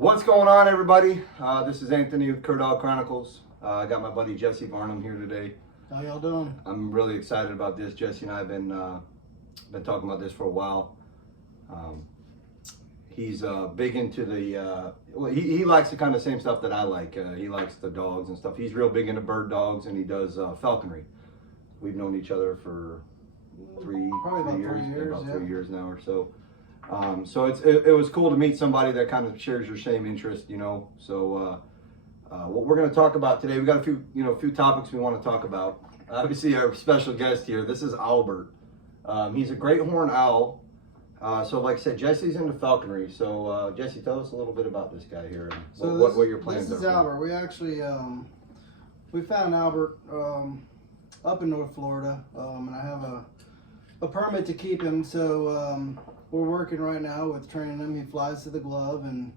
What's going on, everybody? This is Anthony with Dog Chronicles. I got my buddy Jessie Barnum here today. How y'all doing? I'm really excited about this. Jessie and I have been talking about this for a while. He's big into the, he likes the kind of same stuff that I like. He likes the dogs and stuff. He's real big into bird dogs, and he does falconry. We've known each other for about 3 years now or so. So it was cool to meet somebody that kind of shares your same interest, you know. So what we're going to talk about today, we got a few topics we want to talk about. Obviously, our special guest here, this is Albert. He's a great horned owl. So like I said, Jesse's into falconry. So Jessie, tell us a little bit about this guy here and what your plans are. This is Albert. We actually we found Albert up in North Florida, and I have a permit to keep him. So we're working right now with training him. He flies to the glove, and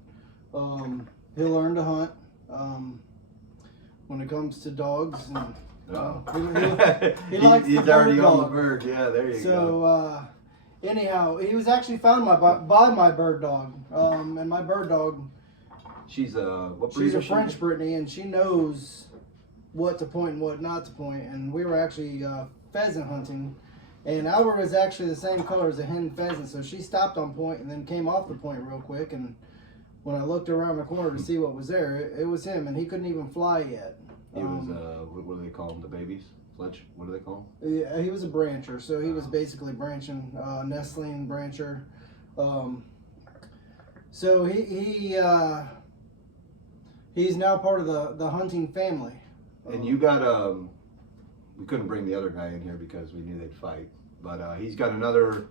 he'll learn to hunt. When it comes to dogs, and he likes he's already on the bird. Yeah, there you go. So anyhow, he was actually found by my bird dog, and my bird dog. She's a French Brittany, and she knows what to point and what not to point. And we were actually pheasant hunting. And Albert was actually the same color as a hen pheasant, so she stopped on point and then came off the point real quick. And when I looked around the corner to see what was there, it was him, and he couldn't even fly yet. He was, what do they call them, the babies? Fletch? What do they call them? Yeah, he was a brancher, so he was basically branching, nestling brancher. So he's now part of the hunting family. And you got we couldn't bring the other guy in here because we knew they'd fight, but he's got another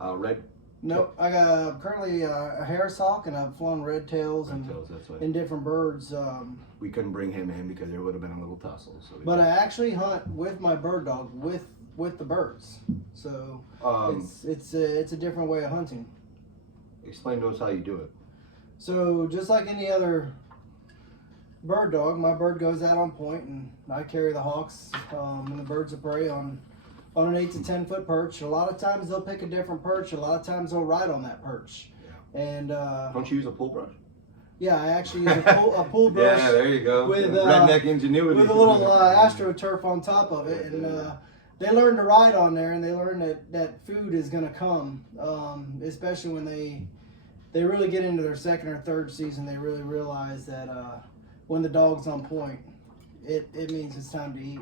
red. Nope, I got currently a hair's hawk, and I've flown red tails and different birds. We couldn't bring him in because there would have been a little tussle. So but I actually hunt with my bird dog with the birds, so it's a different way of hunting. Explain to us how you do it. So just like any other bird dog, my bird goes out on point, and I carry the hawks and the birds of prey on an 8 to 10 foot perch. A lot of times they'll pick a different perch. A lot of times they'll ride on that perch. Yeah. And don't you use a pull brush? Yeah, I actually use a pull brush. Yeah, there you go. With redneck ingenuity. With a little AstroTurf on top of it, and they learn to ride on there, and they learn that food is going to come, especially when they really get into their second or third season. They really realize that when the dog's on point, it means it's time to eat,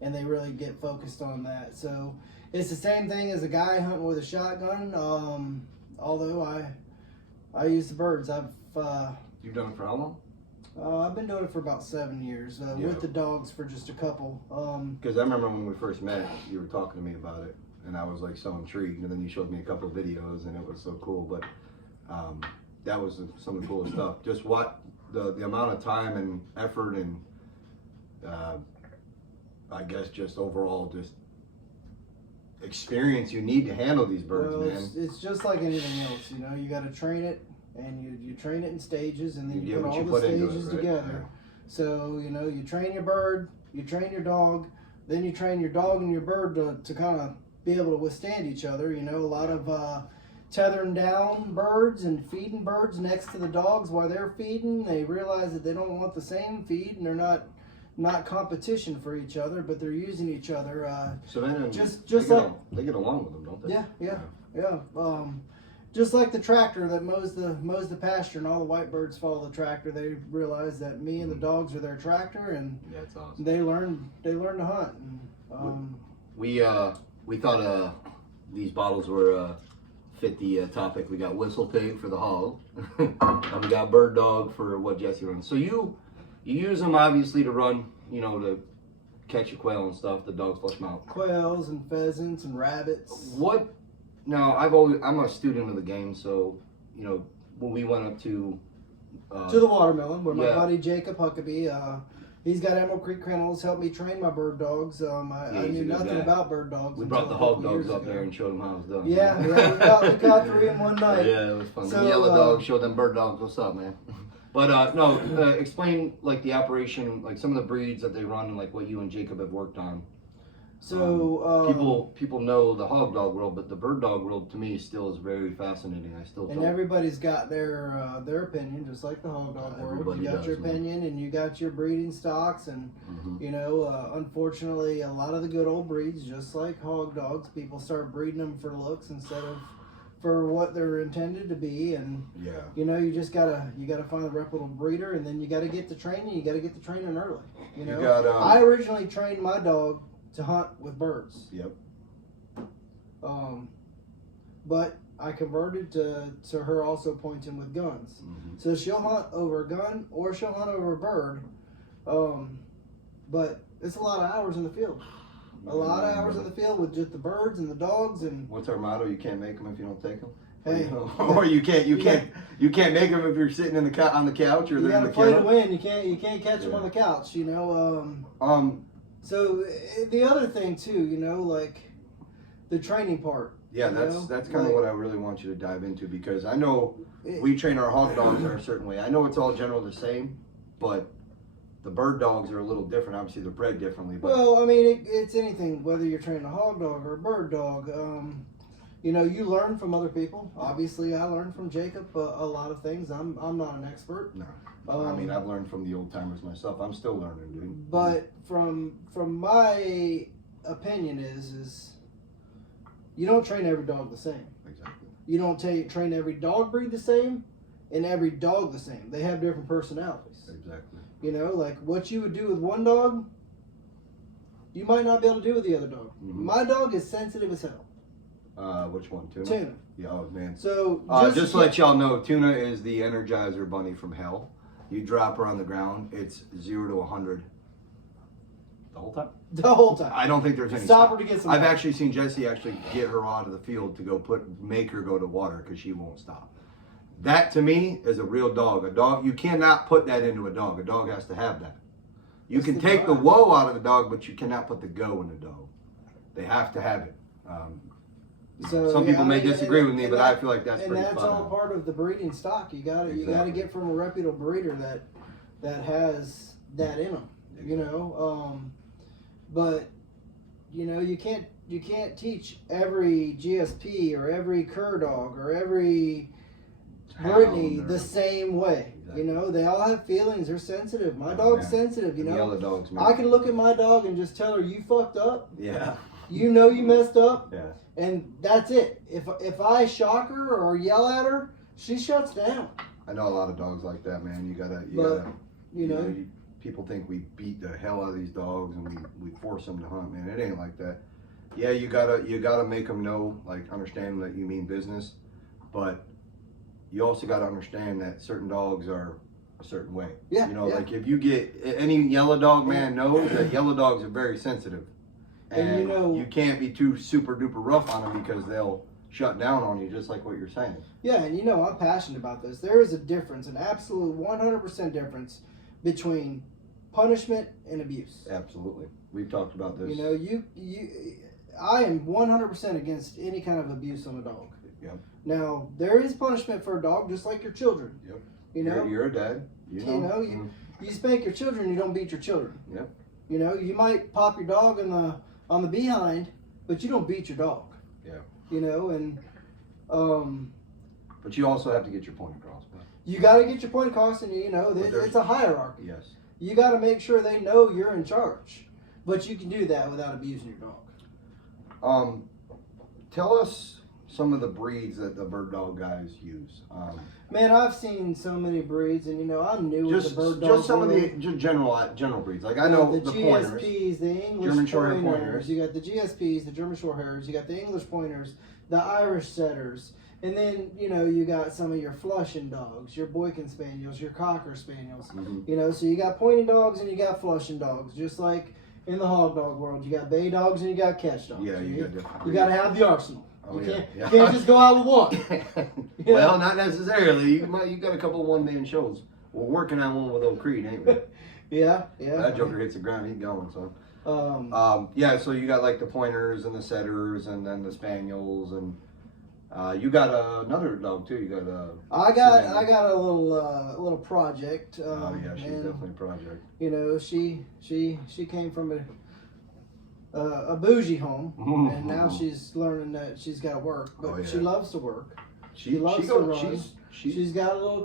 and they really get focused on that. So it's the same thing as a guy hunting with a shotgun. Although I use the birds. You've done it for how long? I've been doing it for about 7 years. With the dogs for just a couple. Because I remember when we first met, you were talking to me about it, and I was like so intrigued. And then you showed me a couple of videos, and it was so cool. But that was some of the coolest stuff. Just what the amount of time and effort and I guess just overall just experience you need to handle these birds, man. It's just like anything else, you know. You got to train it, and you train it in stages, and then you put all the stages together. Yeah. So you know, you train your bird, you train your dog, then you train your dog and your bird to kind of be able to withstand each other. You know, a lot of tethering down birds and feeding birds next to the dogs while they're feeding. They realize that they don't want the same feed, and they're not competition for each other, but they're using each other. So then, they get along with them, don't they? Yeah. Just like the tractor that mows the pasture, and all the white birds follow the tractor. They realize that me and the dogs are their tractor, and that's awesome. They learn to hunt. And, we thought these bottles were fit the topic. We got whistle pig for the hog, and we got bird dog for what Jessie runs. So you use them obviously to run, you know, to catch your quail and stuff. The dogs flush them out. Quails and pheasants and rabbits. What? Now I'm a student of the game, so you know when we went up to the watermelon, where my buddy Jacob Huckabee, he's got Emerald Creek Kennels, helped me train my bird dogs. I knew nothing about bird dogs. We brought the hog dogs up there and showed them how it was done. Yeah, we caught 3 in one night. Yeah, it was fun. So, the yellow dog showed them bird dogs. What's up, man? But explain like the operation, like some of the breeds that they run, and like what you and Jacob have worked on. So people know the hog dog world, but the bird dog world to me still is very fascinating. I still and everybody's got their opinion, just like the hog dog world. Everybody You got your opinion, and you got your breeding stocks, and you know, unfortunately, a lot of the good old breeds, just like hog dogs, people start breeding them for looks instead of for what they're intended to be. And you know, you gotta find a reputable breeder, and then you gotta get the training. You gotta get the training early. You know, I originally trained my dog to hunt with birds. Yep. But I converted to her also pointing with guns. So she'll hunt over a gun or she'll hunt over a bird. But it's a lot of hours in the field. A lot of hours in the field with just the birds and the dogs. And what's our motto? You can't make them if you don't take them. Hey, or you can't make them if you're sitting on the couch or they're in the kennel. You gotta play to win. You can't catch them on the couch. You know. So the other thing too, you know, like the training part. Yeah, that's kind of what I really want you to dive into, because I know we train our hog dogs in a certain way. I know it's all general the same, but the bird dogs are a little different. Obviously, they're bred differently. But well, I mean, it's anything, whether you're training a hog dog or a bird dog. You know, you learn from other people. Obviously, I learned from Jacob a lot of things. I'm not an expert. No. I mean, I've learned from the old timers myself. I'm still learning, dude. But from my opinion is you don't train every dog the same. Exactly. You don't train every dog breed the same and every dog the same. They have different personalities. Exactly. You know, like what you would do with one dog, you might not be able to do with the other dog. My dog is sensitive as hell. Which one? Tuna? Tuna. Yeah, oh man. So just to let y'all know, Tuna is the Energizer Bunny from hell. You drop her on the ground, it's 0 to 100 the whole time. The whole time. I don't think there's any stop her to get some. I've actually seen Jessie get her out of the field to go make her go to water because she won't stop. That to me is a real dog. A dog, you cannot put that into a dog. A dog has to have that. You can take the whoa out of the dog, but you cannot put the go in the dog. They have to have it. Some people may disagree with me, but I feel like that's pretty fun. And that's all part of the breeding stock. You gotta get from a reputable breeder that has that in them. You know, but you know you can't teach every GSP or every cur dog or every Brittany the same way. Exactly. You know, they all have feelings. They're sensitive. My dog's sensitive. You know, yellow dogs, man. I can look at my dog and just tell her, "You fucked up." Yeah. You know you messed up. Yeah. And that's it. If I shock her or yell at her, she shuts down. I know a lot of dogs like that, man. You gotta. People think we beat the hell out of these dogs and we force them to hunt, man. It ain't like that. Yeah, you gotta make them know, like, understand that you mean business, but you also gotta understand that certain dogs are a certain way. Yeah. You know, like if you get any yellow dog man knows that yellow dogs are very sensitive. And you know, you can't be too super duper rough on them because they'll shut down on you, just like what you're saying. Yeah, and you know, I'm passionate about this. There is a difference, an absolute 100% difference between punishment and abuse. Absolutely. We've talked about this. You know, I am 100% against any kind of abuse on a dog. Yep. Now, there is punishment for a dog, just like your children. Yep. You know? You're a dad. You know, you spank your children, you don't beat your children. Yep. You know, you might pop your dog on the behind, but you don't beat your dog. Yeah. You know, and but you also have to get your point across. You got to get your point across, and you know, it's a hierarchy. Yes. You got to make sure they know you're in charge, but you can do that without abusing your dog. Tell us some of the breeds that the bird dog guys use. Man, I've seen so many breeds, and you know, I'm new with the bird dog. Just some of the general breeds. Like I know the GSPs, pointers, the English German Short pointers. You got the GSPs, the German Short Hairs. You got the English pointers, the Irish setters, and then you know you got some of your flushing dogs, your Boykin Spaniels, your Cocker Spaniels. You know, so you got pointing dogs and you got flushing dogs, just like in the hog dog world. You got bay dogs and you got catch dogs. Yeah, you got different. You got to have the arsenal. Oh, you can't just go out with one. Well, not necessarily. You got a couple one-man shows. We're working on one with Old Creed, ain't we? Yeah. That joker hits the ground, he's going, son. Yeah, so you got like the pointers and the setters and then the spaniels and you got another dog too. You got I got a little project. She's definitely a project. You know, she came from a bougie home, and now she's learning that she's got to work, but she loves to work. She loves to run. She's got a little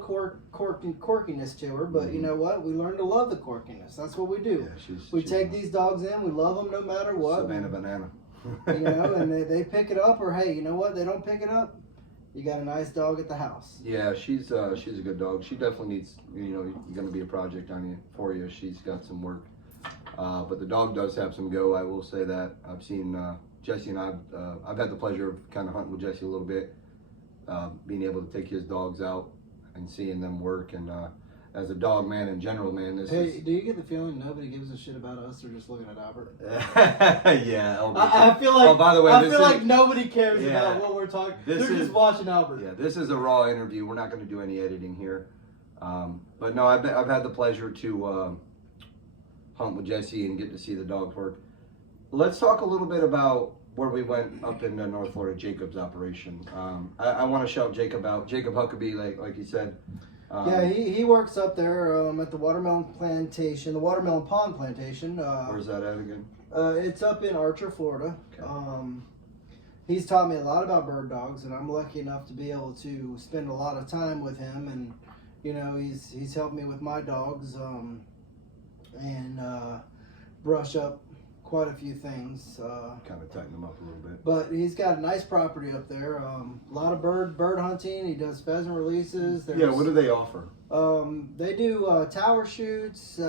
quirkiness to her, but you know what? We learn to love the quirkiness. That's what we do. Yeah, we take these dogs in. We love them no matter what. Savannah banana. You know, and they pick it up, or hey, you know what? They don't pick it up. You got a nice dog at the house. Yeah, she's a good dog. She definitely needs, you know, going to be a project for you. She's got some work. But the dog does have some go, I will say that. I've seen Jessie and I've had the pleasure of kind of hunting with Jessie a little bit, being able to take his dogs out and seeing them work. And as a dog man in general, man, do you get the feeling nobody gives a shit about us? They're just looking at Albert. Yeah. I feel like, by the way, like nobody cares about what we're talking. They're just watching Albert. Yeah, this is a raw interview. We're not going to do any editing here. But no, I've had the pleasure to hunt with Jessie and get to see the dogs work. Let's talk a little bit about where we went up in North Florida, Jacob's operation. I want to shout Jacob out. Jacob Huckabee, like you said. Yeah, he works up there at the watermelon plantation, the watermelon pond plantation. Where's that at again? It's up in Archer, Florida. Okay. He's taught me a lot about bird dogs, and I'm lucky enough to be able to spend a lot of time with him. And you know, he's helped me with my dogs and brush up quite a few things. Kind of tighten them up a little bit. But he's got a nice property up there. A lot of bird hunting. He does pheasant releases. What do they offer? They do tower shoots,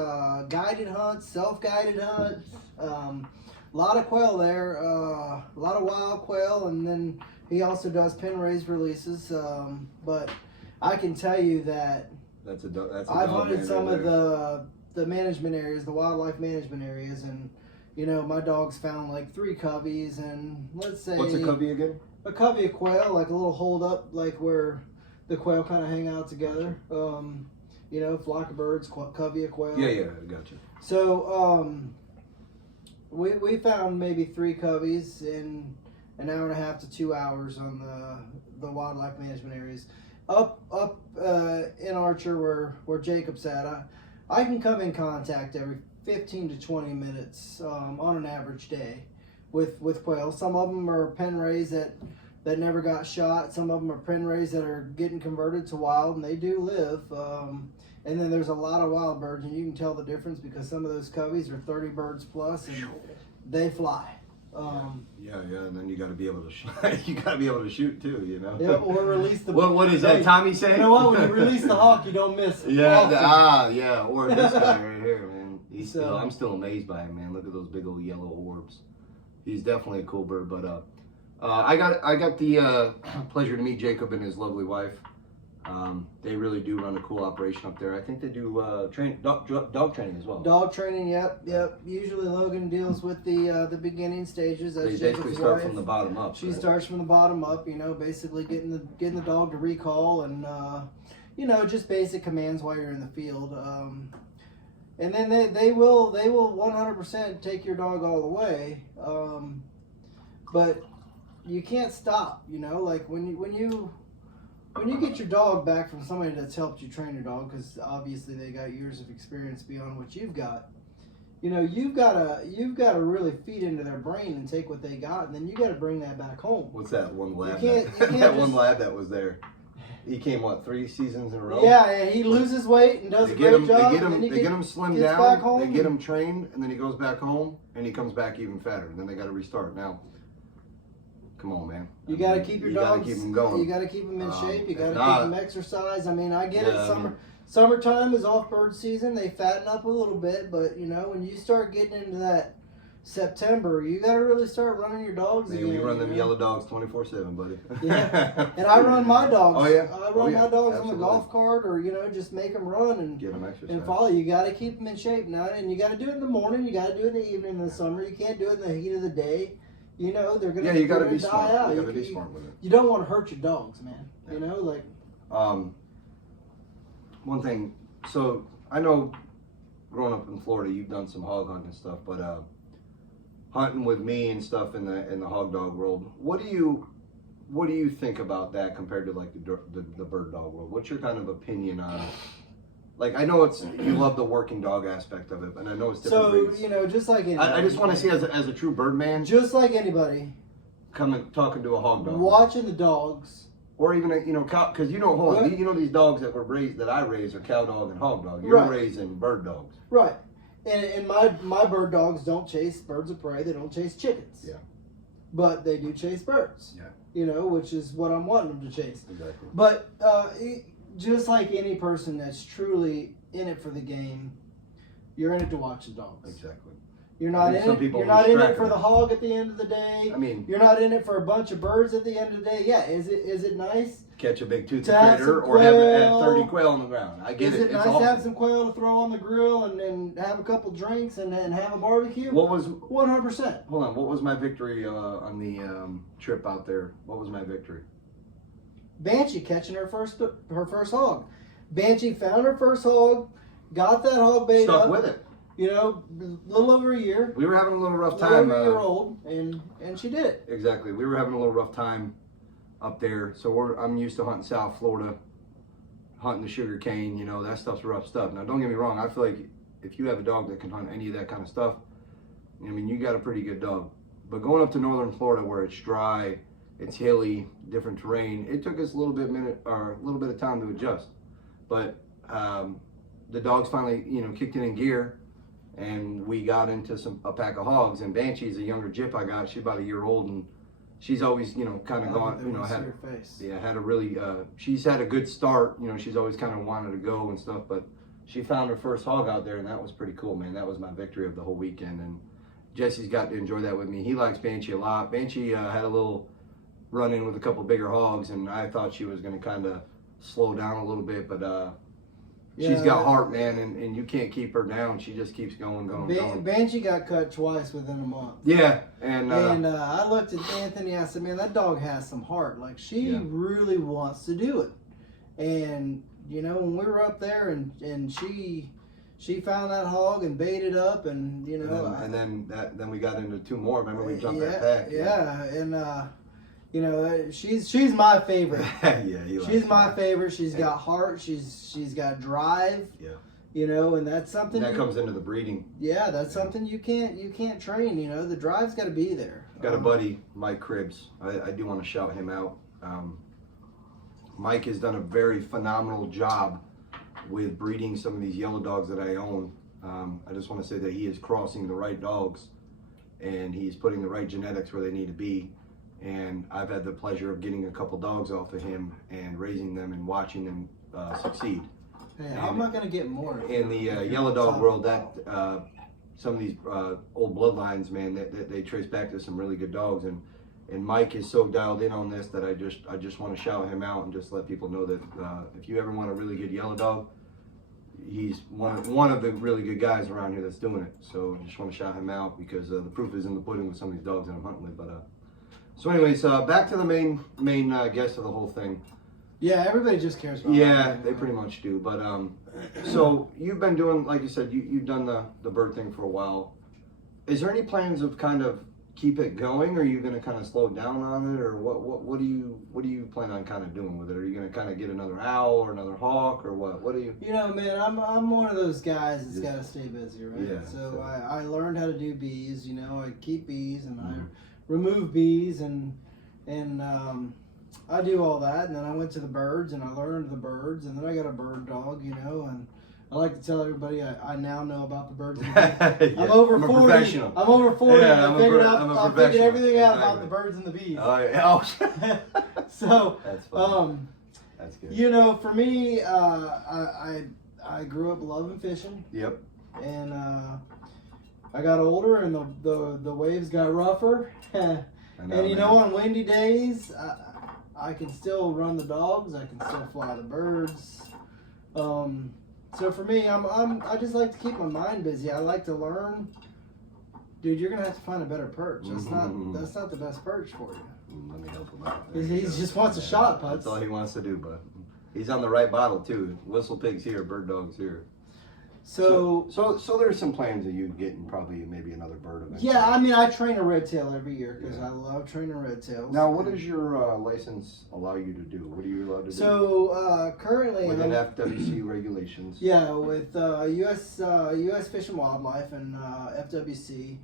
guided hunts, self-guided hunts. A lot of quail there. A lot of wild quail, and then he also does pen raised releases. But I can tell you that I've hunted some of the management areas, the wildlife management areas, and you know, my dog's found like 3 coveys, and let's say... What's a covey again? A covey of quail, like a little hold up, like where the quail kind of hang out together. You know, flock of birds, covey of quail. Yeah, I got you. So, we found maybe 3 coveys in an hour and a half to 2 hours on the wildlife management areas. Up in Archer, where Jacob's at, I can come in contact every 15 to 20 minutes on an average day with quail. Some of them are pen raised that never got shot. Some of them are pen raised that are getting converted to wild, and they do live. And then there's a lot of wild birds, and you can tell the difference because some of those coveys are 30 birds plus, and they fly. Yeah, and then you got to be able to shoot. You got to be able to shoot too, you know. Yeah, or release the. What is that Tommy saying? You know what? When you release the hawk, you don't miss. Yeah. Or this guy right here, man. I'm still amazed by him, man. Look at those big old yellow orbs. He's definitely a cool bird. But I got the pleasure to meet Jacob and his lovely wife. They really do run a cool operation up there. I think they do dog training as well. Dog training, yep. Usually Logan deals with the beginning stages. They basically start from the bottom up. She starts from the bottom up, you know, basically getting the dog to recall and you know, just basic commands while you're in the field. And then they will 100% take your dog all the way. But you can't stop, you know, like when you get your dog back from somebody that's helped you train your dog, because obviously they got years of experience beyond what you've got, you know, you've got to really feed into their brain and take what they got, and then you got to bring that back home. What's that one lab? You can't one lab that was there. He came 3 seasons in a row. Yeah, and he loses weight and does a great job. They get him slimmed down. They get him trained, and then he goes back home, and he comes back even fatter. And then they got to restart. Now, come on, man. You got to keep your dogs. You got to keep them going. You got to keep them in shape. You got to keep them exercise. I mean, I get it. Summertime is off bird season. They fatten up a little bit, but you know, when you start getting into that September, you got to really start running your dogs again. We run them yellow dogs 24/7, buddy. Yeah, and I run my dogs. Oh yeah, I run my dogs on the golf cart, or you know, just make them run and get them exercise. And follow. You got to keep them in shape now, and you got to do it in the morning. You got to do it in the evening in the summer. You can't do it in the heat of the day. You know, they're gonna. Yeah, you got to be die smart. out. You got to be smart with it. You don't want to hurt your dogs, man. Yeah. You know, like. One thing. So I know, growing up in Florida, you've done some hog hunting and stuff, but hunting with me and stuff in the hog dog world, what do you think about that compared to like the bird dog world? What's your kind of opinion like I know you love the working dog aspect of it, and I know it's different breeds. You know, just like anybody, I just want to see as a true bird man, just like anybody, talking to a hog dog, watching the dogs, or even because hold on, you know these dogs that I raise are cow dog and hog dog. You're raising bird dogs, right? And my bird dogs don't chase birds of prey. They don't chase chickens. Yeah. But they do chase birds. Yeah. You know, which is what I'm wanting them to chase. Exactly. But just like any person that's truly in it for the game, you're in it to watch the dogs. Exactly. You're not in it. You're not in it for the hog at the end of the day. I mean, you're not in it for a bunch of birds at the end of the day. Yeah, is it nice? Catch a big toothed critter or have 30 quail on the ground. I get it. Is it nice to have some quail to throw on the grill and have a couple drinks and have a barbecue? What was 100%? Hold on. What was my victory on the trip out there? What was my victory? Banshee catching her first hog. Banshee found her first hog, got that hog bait stuck up, with it. You know, a little over a year. We were having a little rough time. Over a year old, and she did it. Exactly. We were having a little rough time up there. So I'm used to hunting South Florida, hunting the sugar cane. You know, that stuff's rough stuff. Now, don't get me wrong. I feel like if you have a dog that can hunt any of that kind of stuff, I mean, you got a pretty good dog. But going up to northern Florida where it's dry, it's hilly, different terrain, it took us a little bit of time to adjust. But the dogs finally, kicked in gear. And we got into a pack of hogs, and Banshee's a younger Jip I got. She's about a year old, and she's always, kind of gone, had a really, she's had a good start. She's always kind of wanted to go and stuff, but she found her first hog out there, and that was pretty cool, man. That was my victory of the whole weekend, and Jesse's got to enjoy that with me. He likes Banshee a lot. Banshee had a little run-in with a couple bigger hogs, and I thought she was going to kind of slow down a little bit, but she's got heart, man, and you can't keep her down. She just keeps going. Banshee got cut twice within a month. Yeah, and I looked at Anthony. I said, "Man, that dog has some heart. Like she really wants to do it." And when we were up there, and she found that hog and baited up, and then we got into two more. Remember we jumped that pack? Yeah, and. She's my favorite. She's my favorite. She's got heart. She's got drive. Yeah. And that's something that comes into the breeding. Yeah, that's something you can't train. The drive's got to be there. Got a buddy, Mike Cribbs. I do want to shout him out. Mike has done a very phenomenal job with breeding some of these yellow dogs that I own. I just want to say that he is crossing the right dogs, and he's putting the right genetics where they need to be. And I've had the pleasure of getting a couple dogs off of him and raising them and watching them succeed. Hey, I'm not going to get more. In the yellow dog world, that some of these old bloodlines, man, that they trace back to some really good dogs. And Mike is so dialed in on this that I just want to shout him out and just let people know that if you ever want a really good yellow dog, he's one of the really good guys around here that's doing it. So I just want to shout him out because the proof is in the pudding with some of these dogs that I'm hunting with. But so anyways, back to the main guest of the whole thing. Yeah, everybody just cares about Yeah, they pretty much do. But so you've been doing, like you said, you've done the bird thing for a while. Is there any plans of kind of keep it going, or are you going to kind of slow down on it, or what do you plan on kind of doing with it? Are you going to kind of get another owl or another hawk, or what? What do you? Man, I'm one of those guys that's got to stay busy, right? Yeah. So I learned how to do bees. I keep bees and I remove bees and I do all that, and then I went to the birds and I learned the birds, and then I got a bird dog, and I like to tell everybody I now know about the birds. I'm over 40. Professional. I'm over 40. Yeah, I figured everything out about the birds and the bees. Oh yeah. So that's funny. That's good. For me, I grew up loving fishing. Yep. And I got older, and the waves got rougher. And on windy days, I can still run the dogs. I can still fly the birds. So for me, I just like to keep my mind busy. I like to learn. Dude, you're gonna have to find a better perch. That's not the best perch for you. Let me help him out. He just wants a shot, Putz. That's all he wants to do, but he's on the right bottle too. Whistle pigs here, bird dogs here. So there's some plans of you getting probably maybe another bird eventually. Yeah, I mean, I train a red tail every year because I love training red tails. Now, what does your license allow you to do? What are you allowed to do? So currently, within FWC regulations. Yeah, with U.S. Fish and Wildlife and FWC.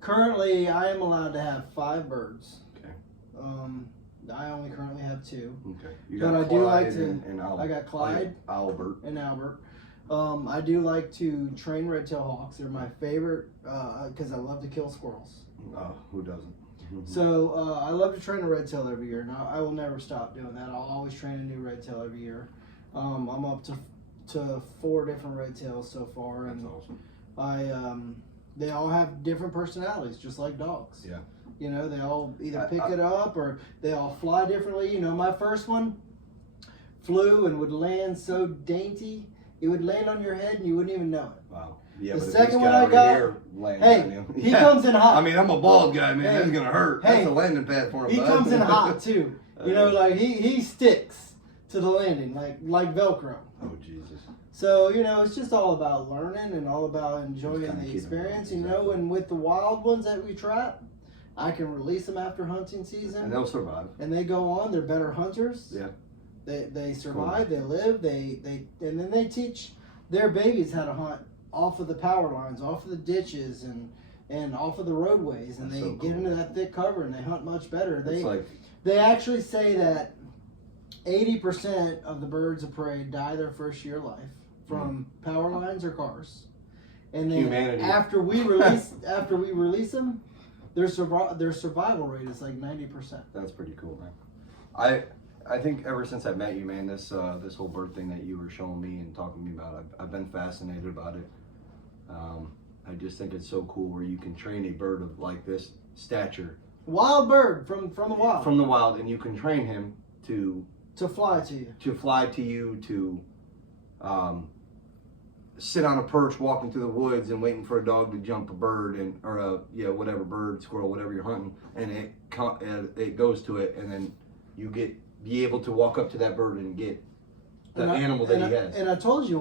Currently, I am allowed to have 5 birds. Okay. I only currently have 2. Okay. But I do like to. And I got Clyde, Albert, and Albert. I do like to train red-tailed hawks. They're my favorite because I love to kill squirrels. Who doesn't? So I love to train a red-tail every year. Now I will never stop doing that. I'll always train a new red-tail every year. I'm up to 4 different red-tails so far, and that's awesome. They all have different personalities, just like dogs. Yeah. You know, they all either pick it up or they all fly differently. You know, my first one flew and would land so dainty. It would land on your head and you wouldn't even know it. Wow. Yeah, the but second one I got, he comes in hot. I mean, I'm a bald guy, man. That's gonna hurt. That's a landing pad for him. He comes in hot too. You know, like he sticks to the landing like Velcro. Oh Jesus. So you know, it's just all about learning and all about enjoying the experience. You know, and with the wild ones that we trap, I can release them after hunting season, and they'll survive. And they go on. They're better hunters. Yeah. They survive, they live, and then they teach their babies how to hunt off of the power lines, off of the ditches, and off of the roadways, and they get into that thick cover and they hunt much better. They actually say that 80% of the birds of prey die their first year of life from power lines or cars, and then after we release them, their survival rate is like 90%. That's pretty cool, man. I think ever since I met you, man, this whole bird thing that you were showing me and talking to me about, I've been fascinated about it. I just think it's so cool where you can train a bird of like this stature, wild bird from the wild, and you can train him to fly to you, to sit on a perch walking through the woods and waiting for a dog to jump a bird or whatever bird, squirrel, whatever you're hunting, and it goes to it, and then you be able to walk up to that bird and get the animal that he has. And I told you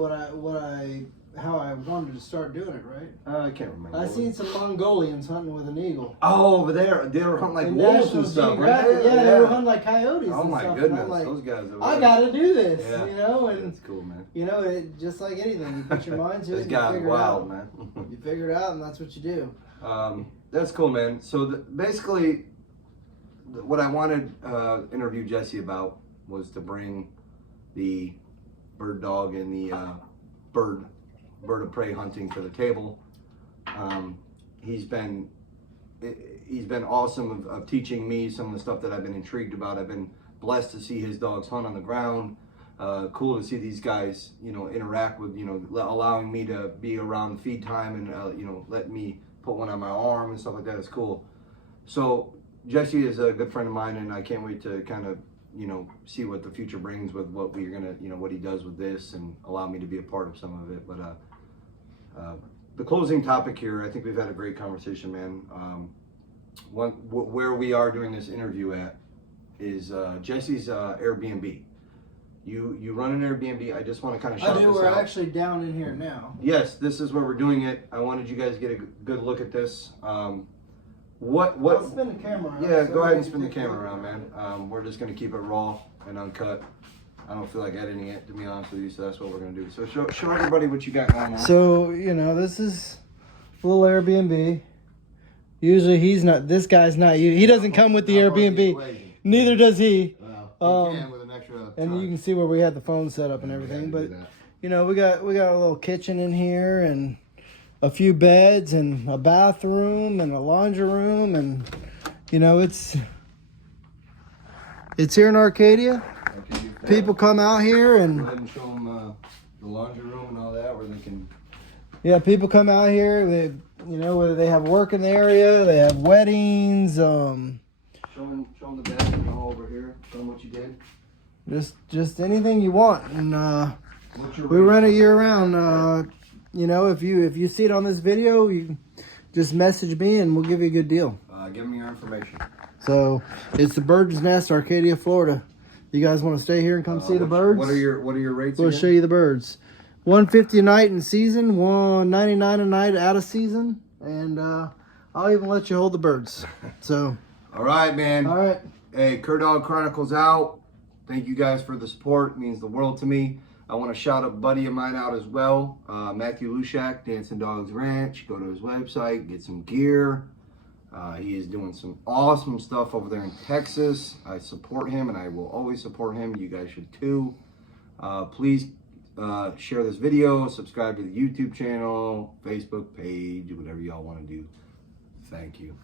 how I wanted to start doing it, right? I can't remember. I seen some Mongolians hunting with an eagle. Oh, over there, they were hunting like wolves and stuff, right? Yeah, they were hunting like coyotes. Oh my goodness, those guys. I gotta do this, you know, and that's cool, man. You know, just like anything, you put your mind to it. This guy's wild, man. You figure it out, and that's what you do. That's cool, man. So basically, what I wanted interview Jessie about was to bring the bird dog and the bird of prey hunting to the table. He's been awesome of teaching me some of the stuff that I've been intrigued about. I've been blessed to see his dogs hunt on the ground. Cool to see these guys, you know, interact with, you know, allowing me to be around feed time and you know, let me put one on my arm and stuff like that. It's cool. So Jessie is a good friend of mine, and I can't wait to kind of, you know, see what the future brings with what we're gonna, you know, what he does with this and allow me to be a part of some of it. But the closing topic here, I think we've had a great conversation, man. Where we are doing this interview at is Jessie's Airbnb. You run an Airbnb. I just want to kind of shout this out. We're actually down in here now. Yes, this is where we're doing it. I wanted you guys to get a good look at this. I'll spin the camera around. Yeah, go ahead and spin the camera around, man. We're just going to keep it raw and uncut. I don't feel like editing it, to be honest with you, so that's what we're going to do. So show everybody what you got going on. So, you know, this is a little Airbnb. Usually this guy's not, he doesn't come with the Airbnb. Neither does he. Well, he can with an extra and you can see where we had the phone set up and everything. But, you know, we got a little kitchen in here and a few beds and a bathroom and a laundry room, and you know, it's here in Arcadia. People come out here and go ahead and show them the laundry room and all that, where they can. Yeah, people come out here. They, you know, whether they have work in the area, they have weddings. Show them the bathroom all over here. Show them what you did. Just anything you want, and we run it year round. You know, if you see it on this video, you just message me and we'll give you a good deal. Give me your information. So it's the Bird's Nest, Arcadia, Florida. You guys want to stay here and come see the birds? What are your rates? We'll show you the birds. $150 a night in season, $199 a night out of season, and I'll even let you hold the birds. So. All right, man. All right. Hey, Dog Chronicles out. Thank you guys for the support. It means the world to me. I want to shout a buddy of mine out as well, Matthew Lushak, Dancing Dogs Ranch. Go to his website, get some gear. He is doing some awesome stuff over there in Texas. I support him, and I will always support him. You guys should too. Please share this video, subscribe to the YouTube channel, Facebook page, whatever y'all want to do. Thank you.